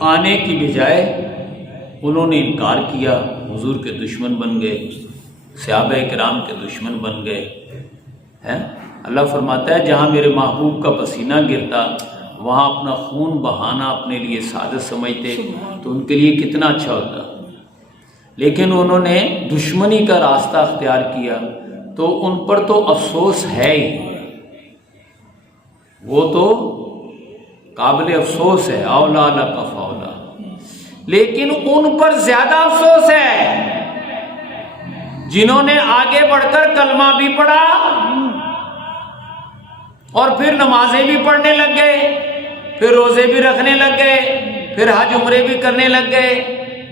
آنے کی بجائے انہوں نے انکار کیا، حضور کے دشمن بن گئے، صحابہ کرام کے دشمن بن گئے ہیں۔ اللہ فرماتا ہے جہاں میرے محبوب کا پسینہ گرتا وہاں اپنا خون بہانا اپنے لیے سعادت سمجھتے تو ان کے لیے کتنا اچھا ہوتا، لیکن انہوں نے دشمنی کا راستہ اختیار کیا تو ان پر تو افسوس ہے ہی، وہ تو قابل افسوس ہے، اولا لک فولا، لیکن ان پر زیادہ افسوس ہے جنہوں نے آگے بڑھ کر کلمہ بھی پڑھا اور پھر نمازیں بھی پڑھنے لگ گئے، پھر روزے بھی رکھنے لگ گئے، پھر حج عمرے بھی کرنے لگ گئے،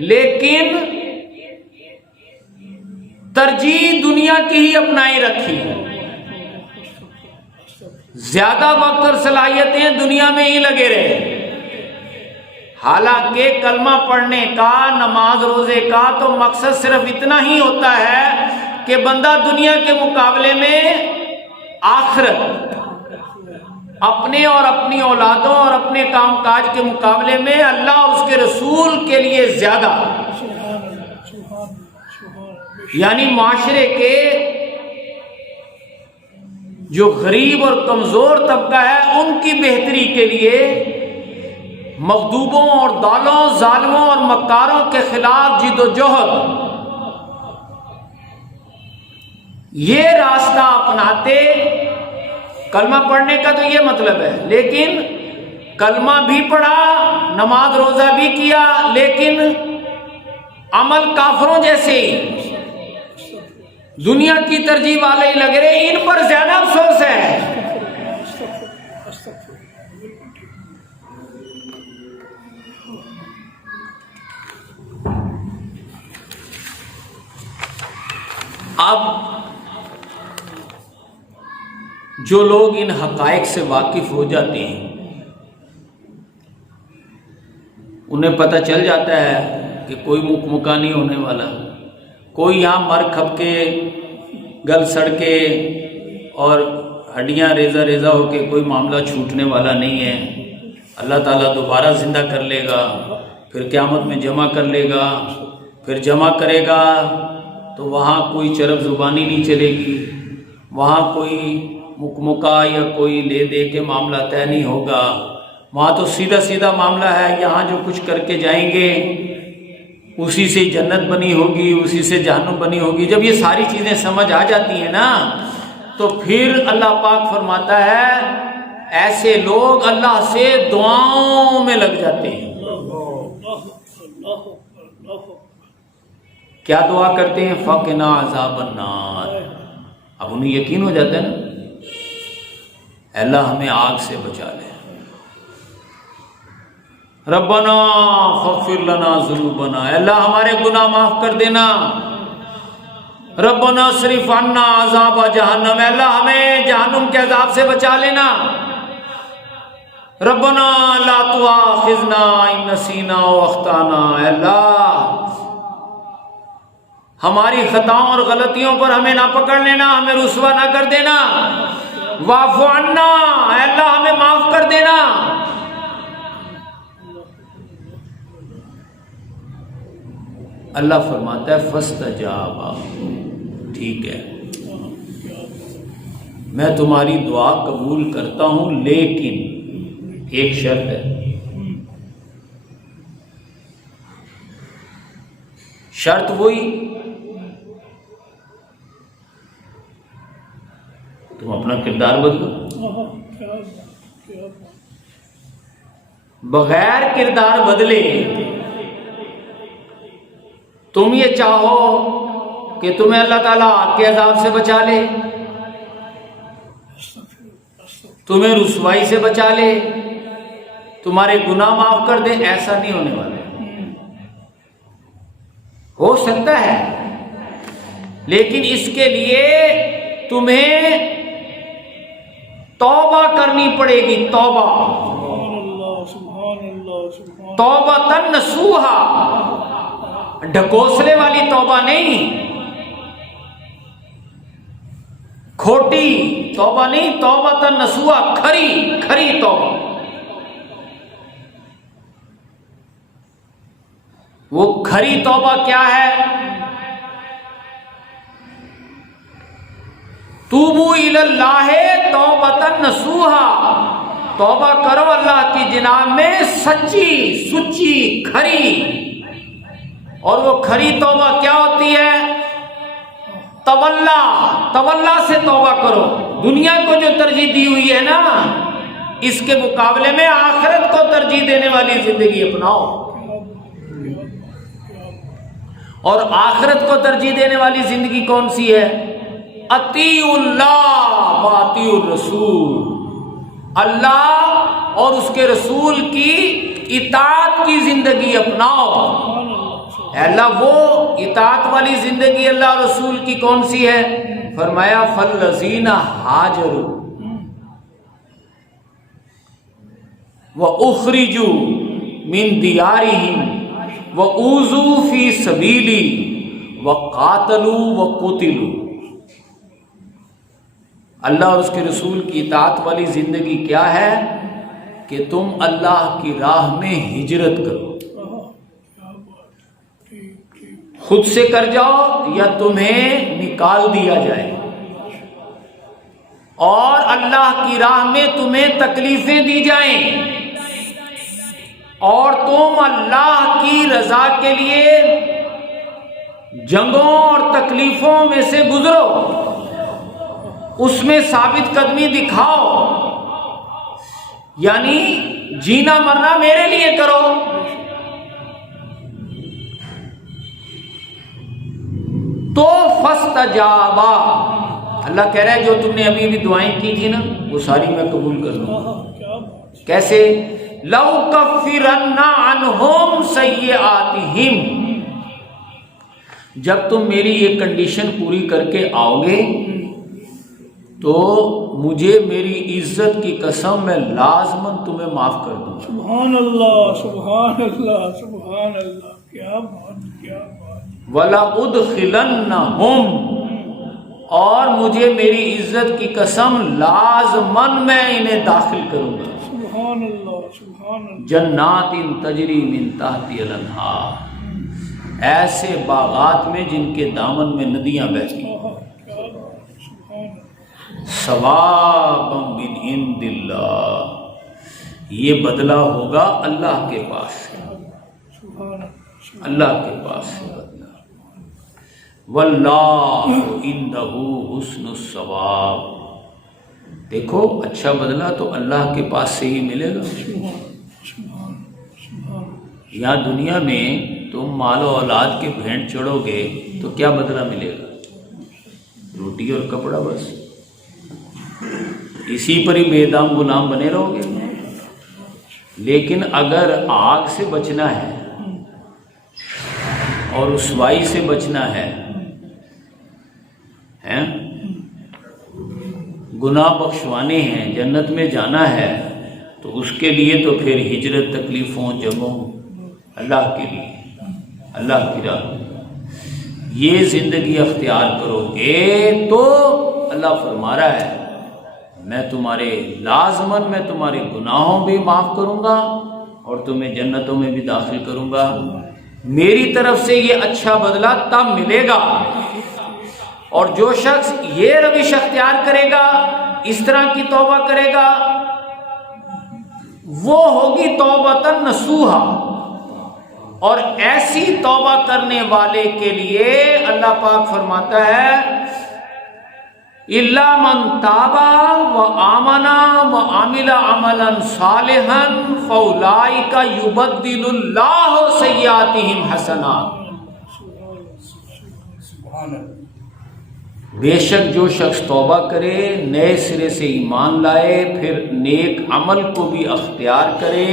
لیکن ترجیح دنیا کی ہی اپنائی رکھی، زیادہ وقت اور صلاحیتیں دنیا میں ہی لگے رہے، حالانکہ کلمہ پڑھنے کا، نماز روزے کا تو مقصد صرف اتنا ہی ہوتا ہے کہ بندہ دنیا کے مقابلے میں آخرت، اپنے اور اپنی اولادوں اور اپنے کام کاج کے مقابلے میں اللہ اور اس کے رسول کے لیے زیادہ، یعنی معاشرے کے جو غریب اور کمزور طبقہ ہے ان کی بہتری کے لیے مغضوبوں اور ضالوں، ظالموں اور مکاروں کے خلاف جد و جہد، یہ راستہ اپناتے۔ کلمہ پڑھنے کا تو یہ مطلب ہے، لیکن کلمہ بھی پڑھا، نماز روزہ بھی کیا، لیکن عمل کافروں جیسے ہی دنیا کی ترجیح والے ہی لگ رہے، ان پر زیادہ افسوس ہے۔ اب جو لوگ ان حقائق سے واقف ہو جاتے ہیں انہیں پتہ چل جاتا ہے کہ کوئی مکہ نہیں ہونے والا، کوئی یہاں مر کھپ کے گل سڑ کے اور ہڈیاں ریزہ ریزہ ہو کے کوئی معاملہ چھوٹنے والا نہیں ہے۔ اللہ تعالیٰ دوبارہ زندہ کر لے گا، پھر قیامت میں جمع کر لے گا، پھر جمع کرے گا تو وہاں کوئی چرب زبانی نہیں چلے گی، وہاں کوئی مکہ یا کوئی لے دے کے معاملہ طے نہیں ہوگا، وہاں تو سیدھا سیدھا معاملہ ہے، یہاں جو کچھ کر کے جائیں گے اسی سے جنت بنی ہوگی، اسی سے جہنم بنی ہوگی۔ جب یہ ساری چیزیں سمجھ آ جاتی ہیں نا تو پھر اللہ پاک فرماتا ہے ایسے لوگ اللہ سے دعاؤں میں لگ جاتے ہیں۔ کیا دعا کرتے ہیں؟ فقنا عذاب النار۔ اب انہیں یقین ہو جاتا ہے نا، اللہ ہمیں آگ سے بچا لے، ربنا فاغفر لنا ذنوبنا، اللہ ہمارے گناہ معاف کر دینا، ربنا اصرف عنا عذاب جہنم، اللہ ہمیں جہنم کے عذاب سے بچا لینا، ربنا لا تؤاخذنا ان نسینا واخطانا، اللہ ہماری خطاؤں اور غلطیوں پر ہمیں نہ پکڑ لینا، ہمیں رسوا نہ کر دینا، واعف عنا، اللہ ہمیں معاف کر دینا۔ اللہ فرماتا ہے فاستجاب، ٹھیک ہے میں تمہاری دعا قبول کرتا ہوں، لیکن ایک شرط ہے، شرط وہی تم اپنا کردار بدلو، بغیر کردار بدلے تم یہ چاہو کہ تمہیں اللہ تعالیٰ آگ کے عذاب سے بچا لے، تمہیں رسوائی سے بچا لے، تمہارے گناہ معاف کر دے، ایسا نہیں ہونے والا۔ ہو سکتا ہے لیکن اس کے لیے تمہیں توبہ کرنی پڑے گی، توبہ، سبحان اللہ سبحان اللہ سبحان توبۃ نصوحا، ڈھکوسلے والی توبہ نہیں، کھوٹی توبہ نہیں، توبۃ نصوحا، کھری توبہ۔ وہ کھری توبہ کیا ہے؟ توبو الی اللہ توبۃ نصوحا، توبہ کرو اللہ کی جناب میں سچی، سچی، کھری۔ اور وہ کھری توبہ کیا ہوتی ہے؟ تولا سے توبہ کرو۔ دنیا کو جو ترجیح دی ہوئی ہے نا، اس کے مقابلے میں آخرت کو ترجیح دینے والی زندگی اپناؤ، اور آخرت کو ترجیح دینے والی زندگی کون سی ہے؟ اطیعوا اللہ و اطیعوا الرسول، اللہ اور اس کے رسول کی اطاعت کی زندگی اپناؤ۔ اے اللہ، وہ اطاعت والی زندگی اللہ اور رسول کی کون سی ہے؟ فرمایا فالذین ہاجروا واخرجوا من دیارہم واوذوا فی سبیلی وقاتلوا وقتلوا۔ اللہ اور اس کے رسول کی اطاعت والی زندگی کیا ہے؟ کہ تم اللہ کی راہ میں ہجرت کرو، خود سے کر جاؤ یا تمہیں نکال دیا جائے، اور اللہ کی راہ میں تمہیں تکلیفیں دی جائیں، اور تم اللہ کی رضا کے لیے جنگوں اور تکلیفوں میں سے گزرو، اس میں ثابت قدمی دکھاؤ، یعنی جینا مرنا میرے لیے کرو۔ تو فاستجابا، اللہ کہہ رہا ہے جو تم نے ابھی دعائیں کی تھی نا، وہ ساری میں قبول کر لوں۔ کیسے؟ لو کفرن عنہم سیئاتہم، جب تم میری یہ کنڈیشن پوری کر کے آؤ گے تو مجھے میری عزت کی قسم میں لازماً تمہیں معاف کر دوں گا۔ سبحان اللہ سبحان اللہ سبحان اللہ، کیا بات کیا بات۔ وَلَا أُدْخِلَنَّهُمْ، اور مجھے میری عزت کی قسم لازماً میں انہیں داخل کروں گا۔ سبحان اللہ سبحان اللہ، جنات تجری من تحتی الانہار، ایسے باغات میں جن کے دامن میں ندیاں بہتی ہیں۔ ثوابا من عند اللہ، یہ بدلہ ہوگا اللہ کے پاس سے، اللہ کے پاس سے بدلہ۔ واللہ عندہ حسن الثواب، دیکھو اچھا بدلہ تو اللہ کے پاس سے ہی ملے گا۔ یہاں دنیا میں تم مال و اولاد کے بھینٹ چڑھو گے تو کیا بدلہ ملے گا؟ روٹی اور کپڑا، بس اسی پر ہی بے دام غلام بنے رہو گے۔ لیکن اگر آگ سے بچنا ہے اور رسوائی سے بچنا ہے، گناہ بخشوانے ہیں، جنت میں جانا ہے، تو اس کے لیے تو پھر ہجرت، تکلیفوں، جنگوں، اللہ کے لیے، اللہ کی راہ یہ زندگی اختیار کرو گے تو اللہ فرما رہا ہے میں تمہارے لازماً میں تمہارے گناہوں بھی معاف کروں گا اور تمہیں جنتوں میں بھی داخل کروں گا۔ میری طرف سے یہ اچھا بدلہ تب ملے گا، اور جو شخص یہ روش اختیار کرے گا، اس طرح کی توبہ کرے گا، وہ ہوگی توبۃ نصوحا۔ اور ایسی توبہ کرنے والے کے لیے اللہ پاک فرماتا ہے الا من تاب وآمن وعمل عملا صالحا فاولئک یبدل اللہ سیئاتہم حسنات۔ بے شک جو شخص توبہ کرے، نئے سرے سے ایمان لائے، پھر نیک عمل کو بھی اختیار کرے،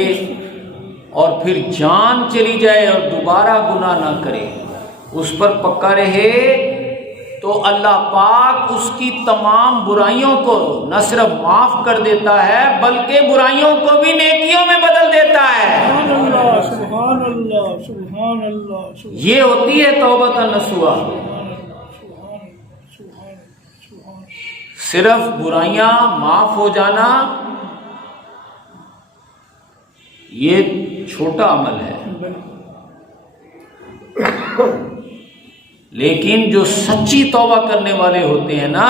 اور پھر جان چلی جائے اور دوبارہ گناہ نہ کرے، اس پر پکا رہے، تو اللہ پاک اس کی تمام برائیوں کو نہ صرف معاف کر دیتا ہے بلکہ برائیوں کو بھی نیکیوں میں بدل دیتا ہے۔ سبحان اللہ سبحان اللہ سبحان اللہ یہ ہوتی ہے توبۃ نصوحہ۔ صرف برائیاں معاف ہو جانا یہ چھوٹا عمل ہے، لیکن جو سچی توبہ کرنے والے ہوتے ہیں نا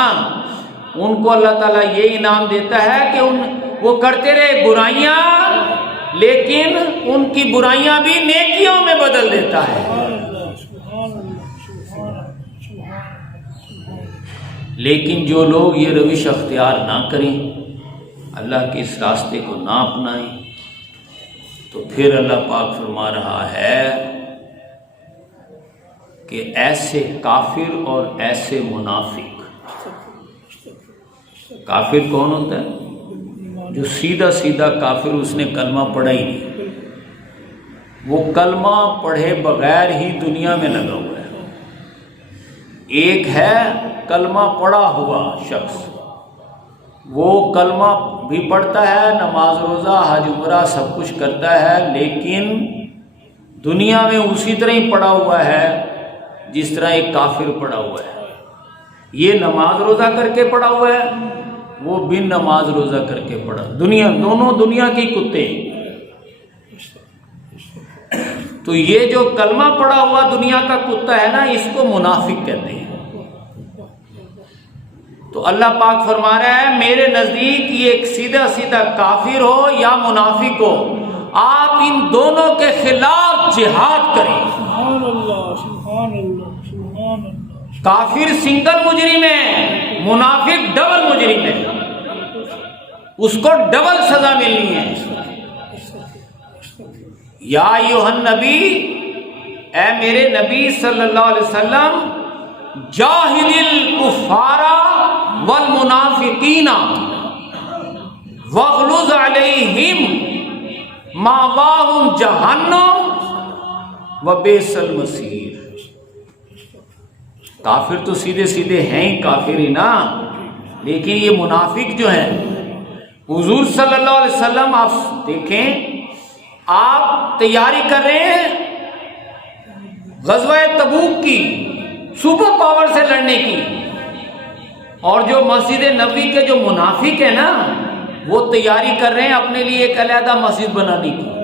ان کو اللہ تعالیٰ یہ انعام دیتا ہے کہ وہ کرتے رہے برائیاں لیکن ان کی برائیاں بھی نیکیوں میں بدل دیتا ہے۔ لیکن جو لوگ یہ روش اختیار نہ کریں، اللہ کے اس راستے کو نہ اپنائیں، تو پھر اللہ پاک فرما رہا ہے کہ ایسے کافر اور ایسے منافق۔ کافر کون ہوتا ہے؟ جو سیدھا سیدھا کافر، اس نے کلمہ پڑھا ہی نہیں، وہ کلمہ پڑھے بغیر ہی دنیا میں لگا ہوا ہے۔ ایک ہے کلمہ پڑھا ہوا شخص، وہ کلمہ بھی پڑھتا ہے، نماز روزہ حج عمرہ سب کچھ کرتا ہے، لیکن دنیا میں اسی طرح ہی پڑھا ہوا ہے جس طرح ایک کافر پڑا ہوا ہے۔ یہ نماز روزہ کر کے پڑا ہوا ہے، وہ بن نماز روزہ کر کے پڑا، دونوں دنیا کی کتے۔ تو یہ جو کلمہ پڑا ہوا دنیا کا کتا ہے نا، اس کو منافق کہتے ہیں۔ تو اللہ پاک فرما رہا ہے میرے نزدیک یہ ایک سیدھا سیدھا کافر ہو یا منافق ہو، آپ ان دونوں کے خلاف جہاد کریں۔ سبحان اللہ سبحان اللہ سبحان اللہ۔ کافر سنگل مجرم ہے، منافق ڈبل مجرم ہے، اس کو ڈبل سزا ملنی ہے۔ یا ایھا النبی، اے میرے نبی صلی اللہ علیہ وسلم، جاہد الکفار والمنافقین واغلظ علیہم مأواہم جہنم وبئس المصیر۔ کافر تو سیدھے سیدھے ہیں ہی کافر ہی نا، لیکن یہ منافق جو ہیں، حضور صلی اللہ علیہ وسلم آپ دیکھیں، آپ تیاری کر رہے ہیں غزوہ تبوک کی، سپر پاور سے لڑنے کی، اور جو مسجد نبوی کے جو منافق ہیں نا، وہ تیاری کر رہے ہیں اپنے لیے ایک علیحدہ مسجد بنانے کی۔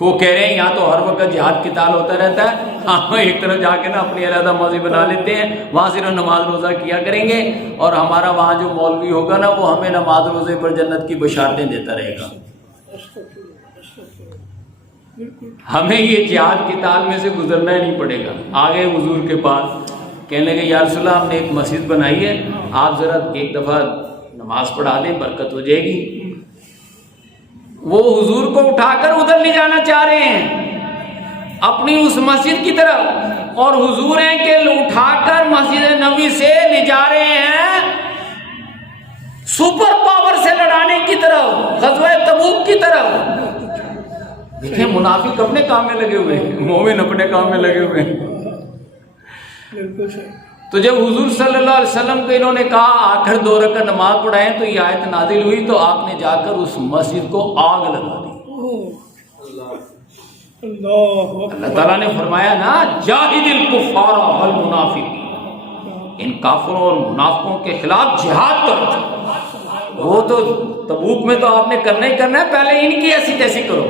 وہ کہہ رہے ہیں یہاں تو ہر وقت جہاد قتال ہوتا رہتا ہے، ہم ایک طرف جا کے نا اپنی علیحدہ مسجد بنا لیتے ہیں، وہاں صرف نماز روزہ کیا کریں گے، اور ہمارا وہاں جو مولوی ہوگا نا وہ ہمیں نماز روزے پر جنت کی بشارتیں دیتا رہے گا۔ ہمیں یہ جہاد قتال میں سے گزرنا ہی نہیں پڑے گا۔ آگے حضور کے پاس کہنے لگے یا رسول اللہ، ہم نے ایک مسجد بنائی ہے، آپ ذرا ایک دفعہ نماز پڑھا دیں، برکت ہو جائے گی۔ وہ حضور کو اٹھا کر ادھر لے جانا چاہ رہے ہیں اپنی اس مسجد کی طرف، اور حضور ہیں کہ اٹھا کر مسجد نبوی سے لے جا رہے ہیں سپر پاور سے لڑانے کی طرف، غزوہ تبوک کی طرف۔ دیکھیں منافق اپنے کام میں لگے ہوئے ہیں، مومن اپنے کام میں لگے ہوئے ہیں۔ تو جب حضور صلی اللہ علیہ وسلم کو انہوں نے کہا آخر 2 رکعت نماز پڑھائیں، تو یہ آیت نازل ہوئی، تو آپ نے جا کر اس مسجد کو آگ لگا دی۔ اللہ تعالیٰ نے فرمایا نا جاہد الکفار والمنافقین، ان کافروں اور منافقوں کے خلاف جہاد کرو۔ وہ تو تبوک میں تو آپ نے کرنا ہی کرنا ہے، پہلے ان کی ایسی تیسی کرو۔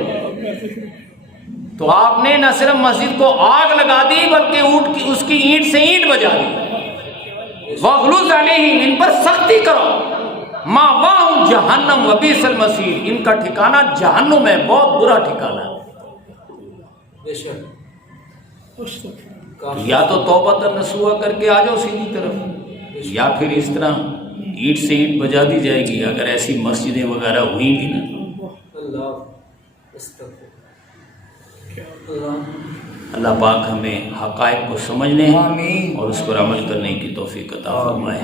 تو آپ نے نہ صرف مسجد کو آگ لگا دی بلکہ اس کی اینٹ سے اینٹ بجا دی۔ واغلظ علیہم، ان پر سختی کرو، مأواہم جہنم وبئس المصیر، ان کا ٹھکانہ جہنم ہے، بہت برا ٹھکانہ ہے۔ یا تو توبۃ نصوحہ کر کے آ جاؤ سیدھی طرف، یا پھر اس طرح اینٹ سے اینٹ بجا دی جائے گی اگر ایسی مسجدیں وغیرہ ہوئیں بھی نا۔ اللہ پاک ہمیں حقائق کو سمجھنے اور اس پر عمل کرنے کی توفیق عطا فرمائے۔